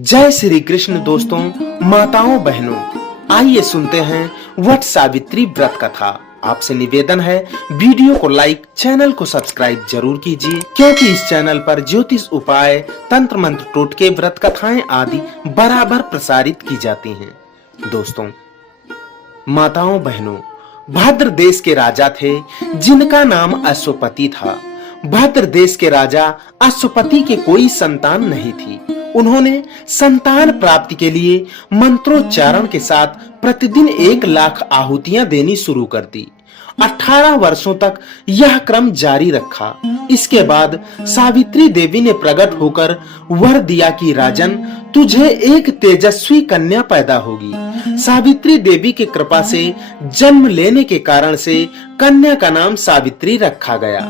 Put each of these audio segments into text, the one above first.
जय श्री कृष्ण दोस्तों, माताओं बहनों, आइए सुनते हैं वट सावित्री व्रत कथा। आपसे निवेदन है वीडियो को लाइक, चैनल को सब्सक्राइब जरूर कीजिए, क्योंकि इस चैनल पर ज्योतिष उपाय, तंत्र मंत्र, टोटके, व्रत कथाएं आदि बराबर प्रसारित की जाती हैं। दोस्तों, माताओं बहनों, भद्र देश के राजा थे जिनका नाम अश्वपति था। भद्र देश के राजा अश्वपति के कोई संतान नहीं थी। उन्होंने संतान प्राप्ति के लिए मंत्रोच्चारण के साथ प्रतिदिन 1,00,000 आहुतियां देनी शुरू कर दी। 18 वर्षों तक यह क्रम जारी रखा। इसके बाद सावित्री देवी ने प्रकट होकर वर दिया कि राजन, तुझे एक तेजस्वी कन्या पैदा होगी। सावित्री देवी की कृपा से जन्म लेने के कारण से कन्या का नाम सावित्री रखा गया।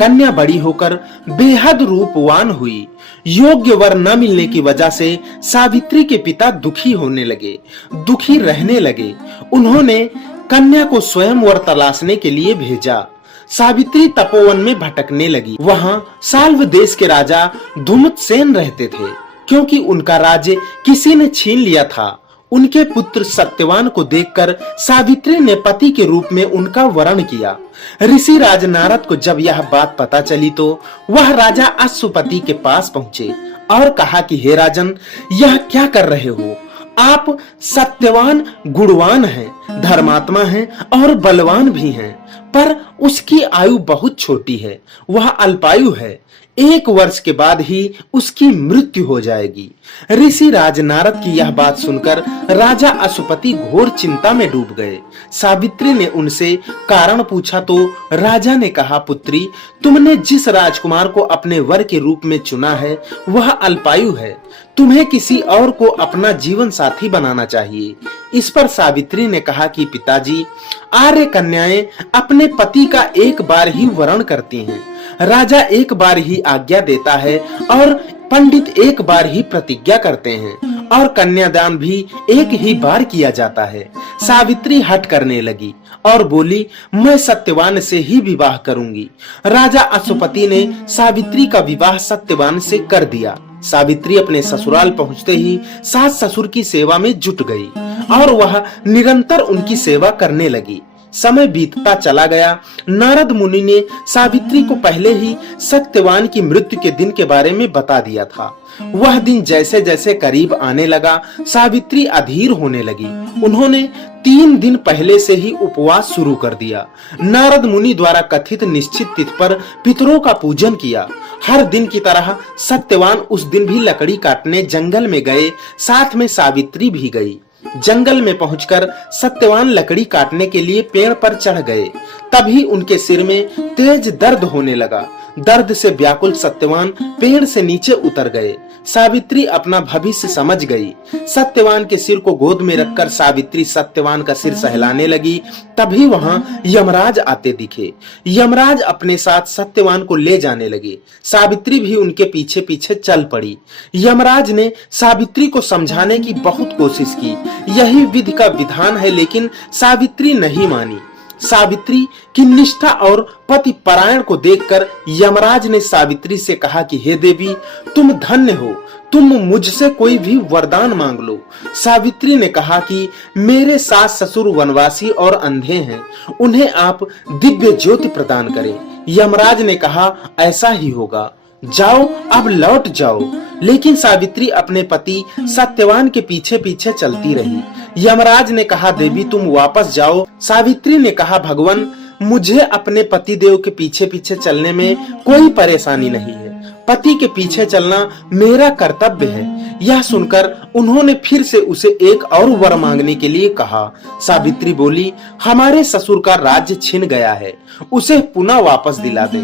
कन्या बड़ी होकर बेहद रूपवान हुई। योग्य वर न मिलने की वजह से सावित्री के पिता दुखी होने लगे, दुखी रहने लगे। उन्होंने कन्या को स्वयं वर तलाशने के लिए भेजा। सावित्री तपोवन में भटकने लगी। वहां साल्व देश के राजा धुमतसेन रहते थे। क्योंकि उनका राज्य किसी ने छीन लिया था, उनके पुत्र सत्यवान को देखकर सावित्री ने पति के रूप में उनका वरण किया। ऋषि राज नारद को जब यह बात पता चली तो वह राजा अश्वपति के पास पहुंचे और कहा कि हे राजन, यह क्या कर रहे हो? आप सत्यवान गुणवान हैं, धर्मात्मा हैं और बलवान भी हैं, पर उसकी आयु बहुत छोटी है, वह अल्पायु है। 1 वर्ष के बाद ही उसकी मृत्यु हो जाएगी। ऋषि राज नारद की यह बात सुनकर राजा अश्वपति घोर चिंता में डूब गए। सावित्री ने उनसे कारण पूछा तो राजा ने कहा, पुत्री, तुमने जिस राजकुमार को अपने वर के रूप में चुना है वह अल्पायु है। तुम्हें किसी और को अपना जीवन साथी बनाना चाहिए। इस पर सावित्री ने कहा कि पिताजी, आर्य कन्याएं अपने पति का एक बार ही वरण करती हैं। राजा एक बार ही आज्ञा देता है और पंडित एक बार ही प्रतिज्ञा करते हैं और कन्यादान भी एक ही बार किया जाता है। सावित्री हट करने लगी और बोली, मैं सत्यवान से ही विवाह करूंगी। राजा अश्वपति ने सावित्री का विवाह सत्यवान से कर दिया। सावित्री अपने ससुराल पहुंचते ही सास ससुर की सेवा में जुट गई और वह निरंतर उनकी सेवा करने लगी। समय बीतता चला गया। नारद मुनि ने सावित्री को पहले ही सत्यवान की मृत्यु के दिन के बारे में बता दिया था। वह दिन जैसे जैसे करीब आने लगा, सावित्री अधीर होने लगी। उन्होंने 3 दिन पहले से ही उपवास शुरू कर दिया। नारद मुनि द्वारा कथित निश्चित तिथि पर पितरों का पूजन किया। हर दिन की तरह सत्यवान उस दिन भी लकड़ी काटने जंगल में गए, साथ में सावित्री भी गई। जंगल में पहुंचकर सत्यवान लकड़ी काटने के लिए पेड़ पर चढ़ गए। तभी उनके सिर में तेज दर्द होने लगा। दर्द से व्याकुल सत्यवान पेड़ से नीचे उतर गए। सावित्री अपना भविष्य समझ गई। सत्यवान के सिर को गोद में रखकर सावित्री सत्यवान का सिर सहलाने लगी। तभी वहां यमराज आते दिखे। यमराज अपने साथ सत्यवान को ले जाने लगे। सावित्री भी उनके पीछे पीछे चल पड़ी। यमराज ने सावित्री को समझाने की बहुत कोशिश की, यही विधि का विधान है, लेकिन सावित्री नहीं मानी। सावित्री की निष्ठा और पति परायण को देखकर यमराज ने सावित्री से कहा कि हे देवी, तुम धन्य हो, तुम मुझसे कोई भी वरदान मांग लो। सावित्री ने कहा कि मेरे सास ससुर वनवासी और अंधे हैं, उन्हें आप दिव्य ज्योति प्रदान करें। यमराज ने कहा, ऐसा ही होगा, जाओ, अब लौट जाओ। लेकिन सावित्री अपने पति सत्यवान के पीछे पीछे चलती रही। यमराज ने कहा, देवी तुम वापस जाओ। सावित्री ने कहा, भगवान, मुझे अपने पति देव के पीछे पीछे चलने में कोई परेशानी नहीं है। पति के पीछे चलना मेरा कर्तव्य है। यह सुनकर उन्होंने फिर से उसे एक और वर मांगने के लिए कहा। सावित्री बोली, हमारे ससुर का राज्य छिन गया है, उसे पुनः वापस दिला दे।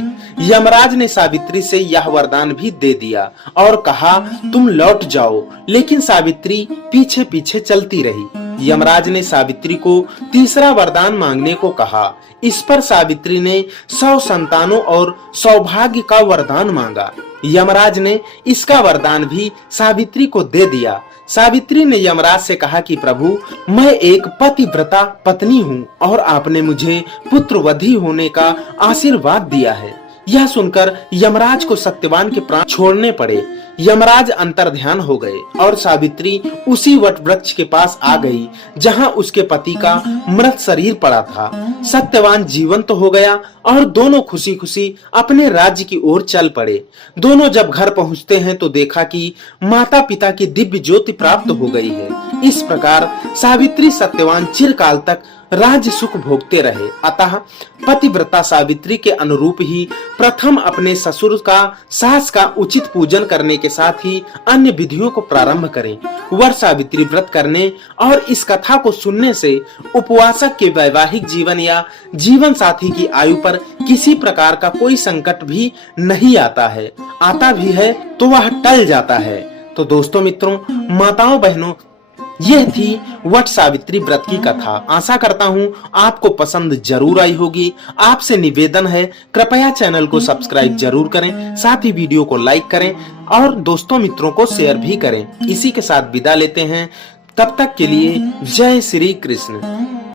यमराज ने सावित्री से यह वरदान भी दे दिया और कहा, तुम लौट जाओ। लेकिन सावित्री पीछे पीछे चलती रही। यमराज ने सावित्री को तीसरा वरदान मांगने को कहा। इस पर सावित्री ने 100 संतानों और सौभाग्य का वरदान मांगा। यमराज ने इसका वरदान भी सावित्री को दे दिया। सावित्री ने यमराज से कहा कि प्रभु, मैं एक पतिव्रता पत्नी हूँ और आपने मुझे पुत्रवधी होने का आशीर्वाद दिया है। यह सुनकर यमराज को सत्यवान के प्राण छोड़ने पड़े। यमराज अंतर्ध्यान हो गए और सावित्री उसी वट वृक्ष के पास आ गई जहां उसके पति का मृत शरीर पड़ा था। सत्यवान जीवंत हो गया और दोनों खुशी खुशी अपने राज्य की ओर चल पड़े। दोनों जब घर पहुंचते हैं तो देखा कि माता पिता की दिव्य ज्योति प्राप्त हो गई है। इस प्रकार सावित्री सत्यवान चिरकाल तक राज्य सुख भोगते रहे। अतः पतिव्रता सावित्री के अनुरूप ही प्रथम अपने ससुर का सास का उचित पूजन करने के साथ ही अन्य विधियों को प्रारंभ करें। वर सावित्री व्रत करने और इस कथा को सुनने से उपवासक के वैवाहिक जीवन या जीवन साथी की आयु पर किसी प्रकार का कोई संकट भी नहीं आता है। आता भी है तो वह टल जाता है। तो दोस्तों मित्रों, माताओं बहनों, यह थी वट सावित्री व्रत की कथा। आशा करता हूं आपको पसंद जरूर आई होगी। आपसे निवेदन है, कृपया चैनल को सब्सक्राइब जरूर करें, साथ ही वीडियो को लाइक करें और दोस्तों मित्रों को शेयर भी करें। इसी के साथ विदा लेते हैं। तब तक के लिए जय श्री कृष्ण।